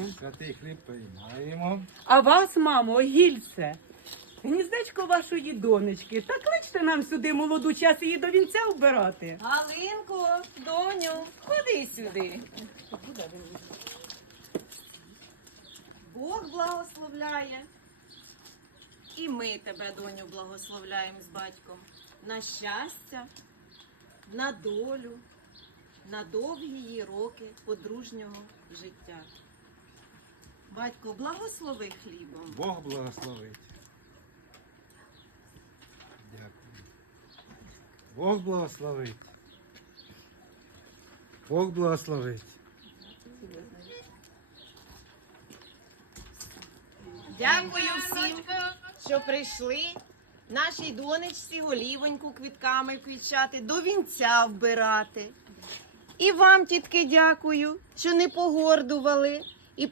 Святий хліб приймаємо. А вас, мамо, гільце. Гніздечко вашої донечки. Та кличте нам сюди молоду час її до вінця вбирати. Галинко, доню, ходи сюди. Бог благословляє. І ми тебе, доню, благословляємо з батьком. На щастя, на долю, на довгі її роки подружнього життя. Батько, благослови хлібом. Бог благословить. Дякую. Бог благословить. Бог благословить. Дякую всім, що прийшли. Нашій донечці голівоньку квітками квітчати, до вінця вбирати. І вам, тітки, дякую, що не погордували,